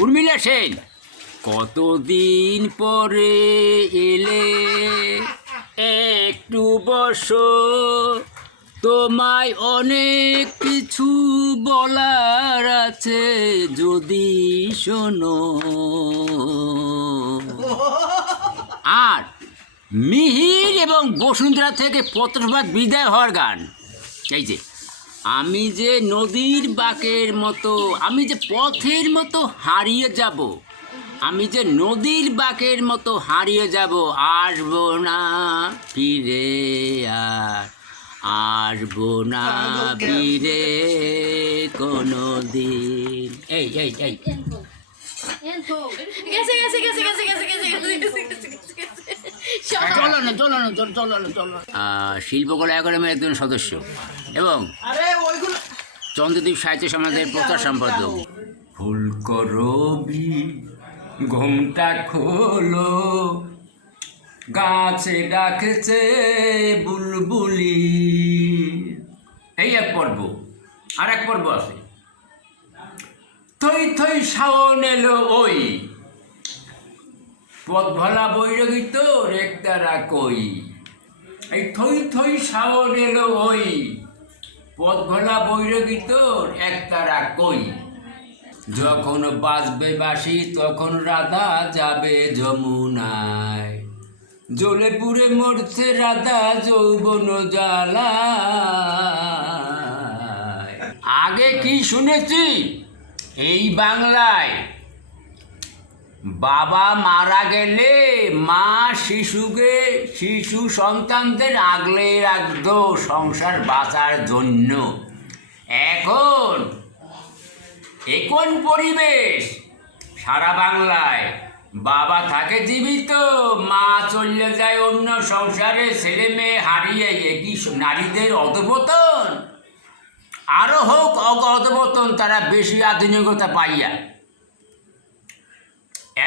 উর্মিলা সেন, কতদিন পরে এলে? একটু বসো, তোমায় অনেক কিছু বলার আছে, যদি শোনো। আর মিহির এবং বসুন্ধরা থেকে পত্রপাত বিদায় হওয়ার গান, এই যে। আমি যে নদীর বাঁকের মতো আমি যে পথের মতো হারিয়ে যাব আমি যে নদীর বাঁকের মতো হারিয়ে যাব আসব না ফিরে আর আসব না ফিরে কোনো দিন এই এই এই শিল্পকলা একাডেমির একজন সদস্য এবং চন্দ্রদ্বীপ সাহিত্য সমাজের প্রচার সম্পাদক ফুল করবি ঘুমটা খোলো। গাছে ডাকছে বুলবুলি। এই এক পর্ব আর এক পর্ব আছে। থই থই শাওন এলো ওই। পথ ভোলা বৈরগী তো রেক্তারা কই। এই থই থই শাওন এলো ওই। পথ ভোলা বৈরগী তোর একতারা কই? যখন বাজবে বাসি তখন রাধা যাবে যমুনায়। জ্বলে পুড়ে মরছে রাধা যৌবন জ্বালা আগে কি শুনেছি? এই বাংলায় বাবা মারা গেলে মা শিশুকে শিশু সন্তানদের আগলে রাখতো সংসার বাঁচার জন্য। এখন এখন পরিবেশ সারা বাংলায়। বাবা থাকে জীবিত, মা চলে যায় অন্য সংসারে, ছেলে মেয়ে হারিয়ে একই নারীদের অধপতন। আরও হোক অধপতন, তারা বেশি আধুনিকতা পাইয়া।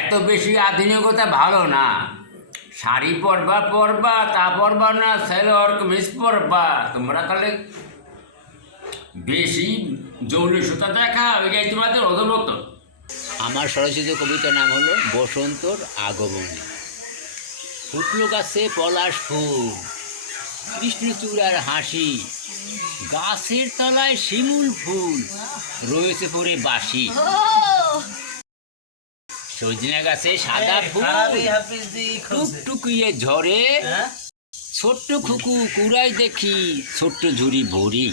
এত বেশি আধুনিকতা ভালো না। শাড়ি পরবা পরবা তা পরবা না সেলোয়ার কামিজ পরবা। তোমরা তাহলে বেশি জৌলি সুতা দেখা ওইটাই তোমাদের অধমত। আমার সরস্বতী কবিতার নাম হলো বসন্তর আগমন। ফুটলো গাছে পলাশ ফুল কৃষ্ণচূড়ার হাসি গাছের তলায় শিমুল ফুল রয়েছে পরে বাসি সজনে গাছে সাদা ফুল। হাবি টুকটুকিয়ে ঝরে। হ্যাঁ? ছোট্ট খুকু কুড়াই দেখি ছোট্ট ঝুড়ি ভরি।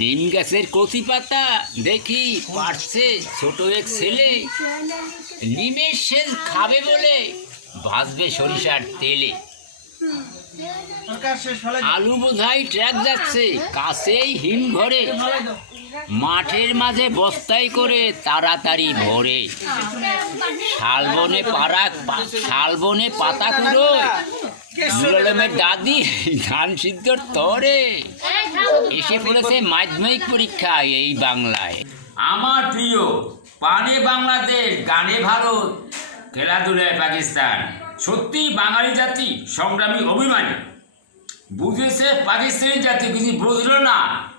নিম গাছের কচি পাতা দেখি পারছে ছোট এক ছেলে। নিমের শেষ খাবে বলে ভাজবে সরিষার তেলে। আলু বোঝাই ট্র্যাক যাচ্ছে কাছেই হিম ঘরে মাঠের মাঝে বস্তায় করে তাড়াতাড়ি ভরে। শালবনে পাড়া শালবনে পাতা নুরুলমের দাদি ধান সিদ্ধর তরে। এসে পড়েছে মাধ্যমিক পরীক্ষা এই বাংলায়। আমার প্রিয় পানে বাংলাদেশ, গানে ভারত, খেলাধুলায় পাকিস্তান। সত্যি বাঙালি জাতি, সংগ্রামী, অভিমানী। বুঝেছে পাকিস্তানি জাতি, কিছু বুঝলো না।